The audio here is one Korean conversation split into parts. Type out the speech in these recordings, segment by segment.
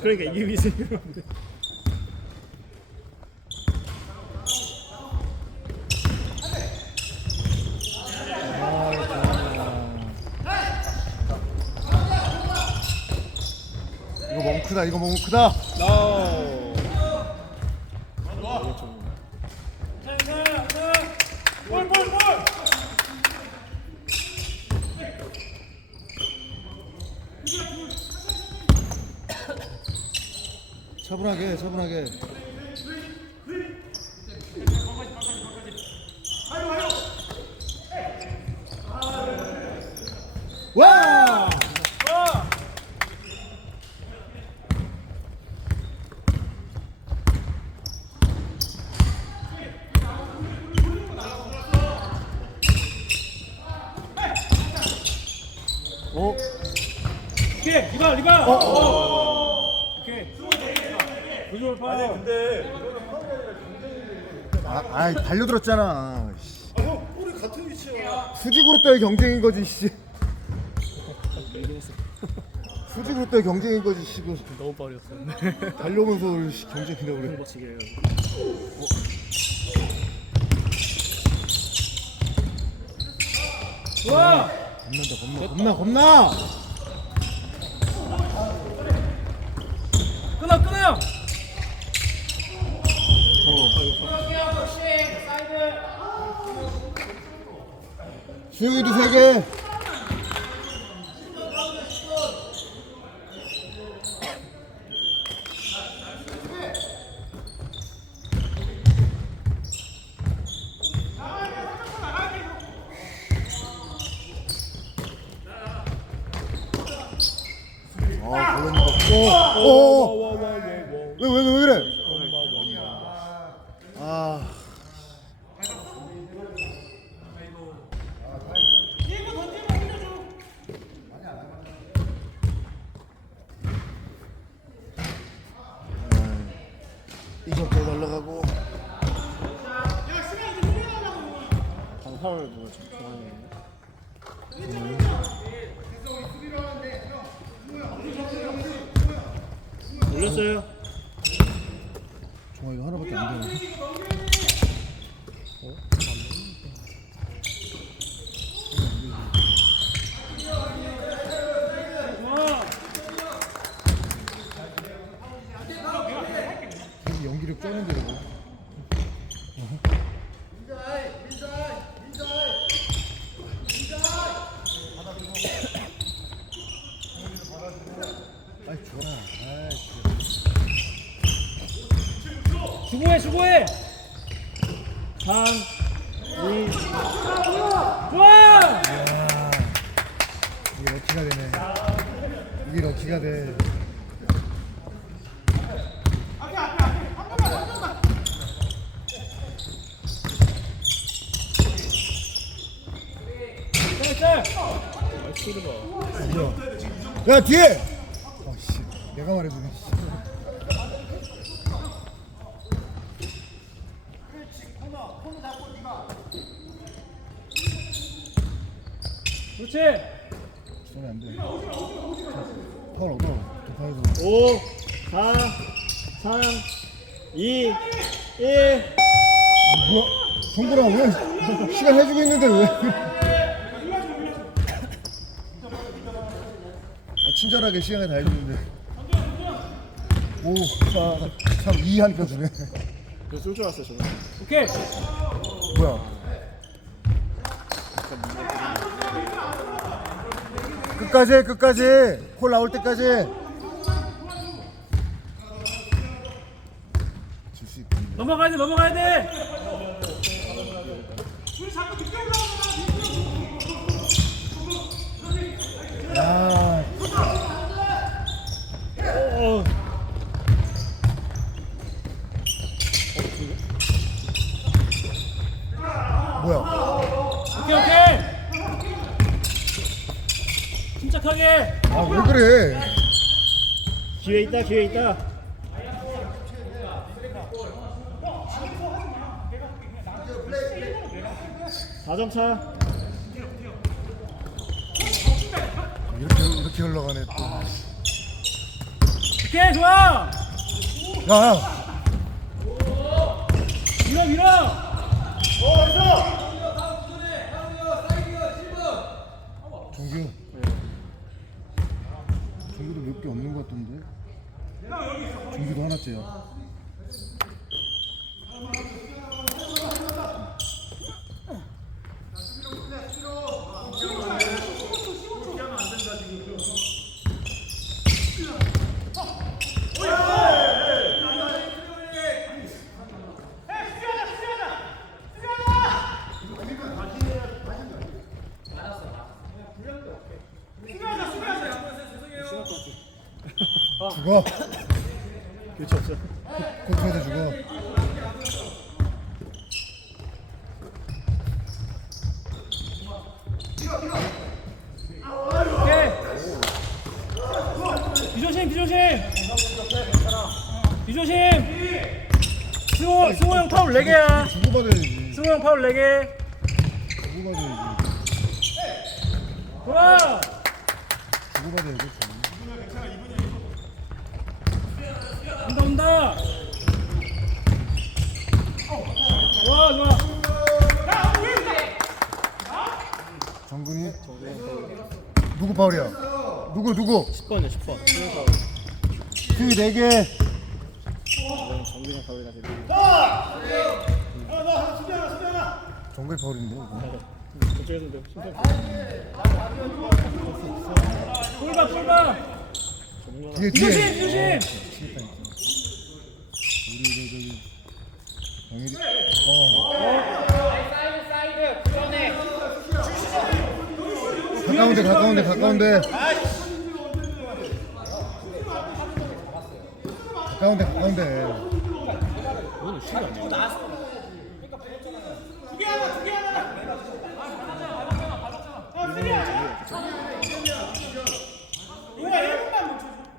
그러니까 이게 위생이 이거 멍크다 이거 멍크다. 노. 차분하게 차분하게 와! 어? 오케이 리바 리바. 오케이. 그걸 봐. 아니 근데 아, 아이 달려들었잖아. 씨. 형 볼이 같은 위치야. 수직으로 떠야 경쟁인 거지, 씨. 수직으로 떠야 경쟁인 거지, 씨. 그 너무 빠르였어. 달려오면서 씨, 경쟁이라고 그래. 멋지게 해가지고. 좋아. 겁난다, 겁나, 겁나, 겁나. 끊어 끊어. 수영이도 세 개. 아, 걸렸는 거. 오, 오, 오. 왜, 왜, 왜, 왜 그래? 아. 이것도 날라가고. 방파를 보고 좀 좋아하네. 올렸어요. 종아 이거 하나밖에 안 되네. 이 연기력 쩌는데 이거. 아이 좋아. 아이 좋아. 수고해 수고해. 3 2 좋아. 이게 럭키가 되네. 럭키가 돼. 야, 야 뒤에. 아 씨, 내가 말해주네. 씨. 그렇지. 손에 안 돼. 파울 얻어. 파울도. 5 4 3 2 1 뭐야? 정보라 왜 시간 해주고 있는데 왜? 아, 친절하게 시간을 다 해주는데. 5, 4, 3, 2 하니까 주네. 쏠줄 알았어요 저는. 오케이. 뭐야? 끝까지 해, 끝까지 콜 나올 때까지 넘어가야 돼 넘어가야 돼. 야 어. 뭐야 오케이 오케이. 침착하게. 아 왜 그래 기회 있다 기회 있다. 4점 차. 이렇게 이렇게 흘러가네 또 오케이 좋아 야 야 밀어 밀어 정규 정규도 몇 개 없는 것 같던데. 정규도 하나째야 죽어. 교체 없어. 코트에서 죽어? 비조심 비조심. 비조심. 승호 승호 형 파울 4 개야. 주고받아야지? 승호 형 파울 4 개. 주고받아야지? 좋아. 주고받아야지 온다 온다 좋아 좋아 정근이 누구 파울이야 누구 누구 10번이야 10번 승호 파울 그 4개 정규형 파울이라 정글 파울인데 이거. 저쪽에서도 심판 뒤에 비조심 뒤에 비조심 우리 저 저기 영일이 어 가까운데 가까운데 가까운데 가까운데 가까운데 오늘 쉬가 아니야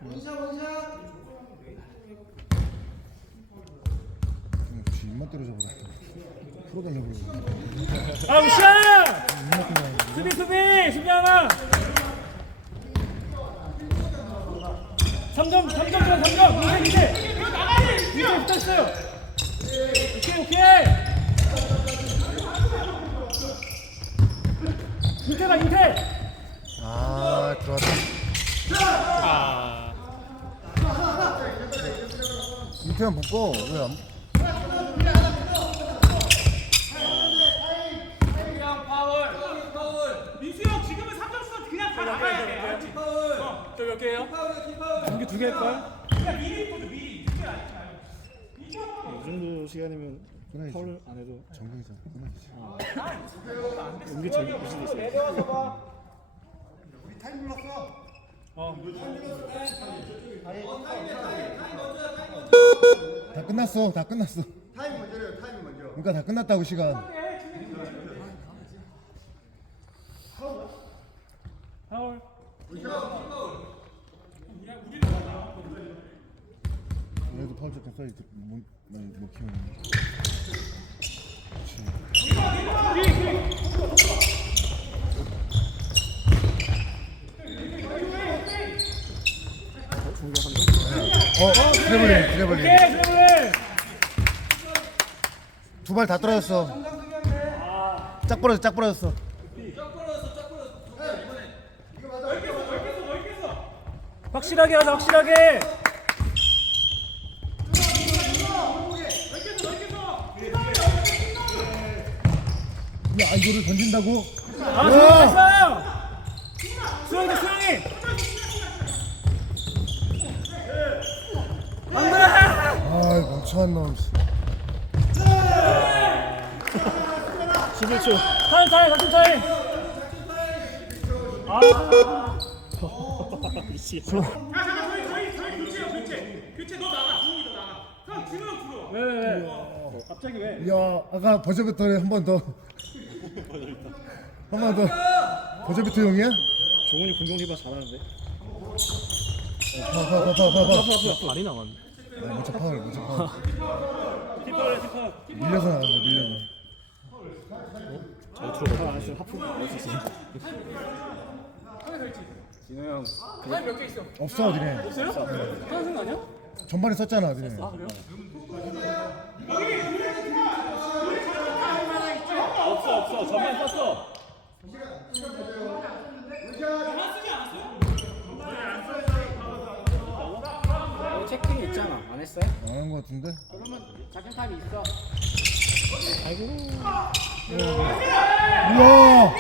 음, 혹시 입 맛 때려잡으라 프로다 잡으라 아 우샤 수비 수비! 수비 하나 3점 3점 전 3점! 밑에 밑에 밑에 붙어있어요. 오케이 오케이! 밑에가 밑에 아 들어왔다. 밑에만 묶어. 왜안 민수 형 지금은 3점 슛 그냥 다 나가야 돼. 알지? 어. 개예요? 경기 두개 할까요? 그냥 미리 입고도 미리. 늦게 안 해. 이 정도 시간이면 끊어야지. 파울 안 해도 정국이잖아 끊어야지 연기 저기 무슨 있어요 어다 끝났어 다 끝났어 타임 먼저래요 타임 먼저 그러니까 다 끝났다고 시간 파울 파울 조금 써야지 뭐, 많이 먹히면 어 트래블링 트래블링 두 발 다 떨어졌어. 짝 벌어졌어 짝 벌어졌어. 확실하게 하자 확실하게 야 이거를 던진다고? 아 수고했어요! 수영이 수영이! 안 돼! 아 멍청한 놈. 11초 타임 타임 같은 타임! 아. 미치 야. 왜왜 왜 갑자기 왜 야 아까 버저비터에 한 번 더 한번 더 버저비터 용이야? 종훈이 공격 리바 잘하는데. 파파파파파파. 많이 나왔네. 아 먼저 파울 먼저 파울. 티파울 밀려서 나간다 밀려서. 잘 들어가. 안 했으면 하프 넣을 수 있어 진호 형. 타임 몇개 있어? 없어 니네. 없어요? 하나 쓴거 아니야? 전반에 썼잖아 니네. 없어 없어. 전면 썼어. 어, 체킹 있잖아. 안 했어요? 안한거 같은데 그러면 작전 타임이 있어. 우와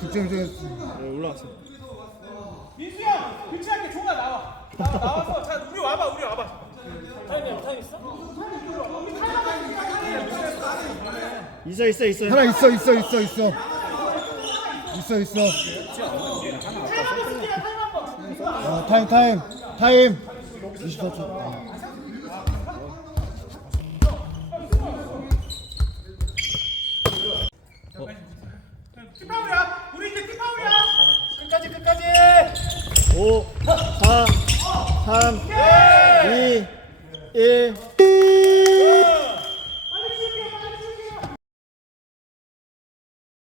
득점 득점 올라왔어. 민수 형 교체할게 종아 나와. 나와 나와서 자 우리 와봐 우리 와봐. 타임 타임 있어? 있어 있어 있어. 하나 있어 있어 있어 있어 있어 있어 어, 타임 타임 타임 24초 티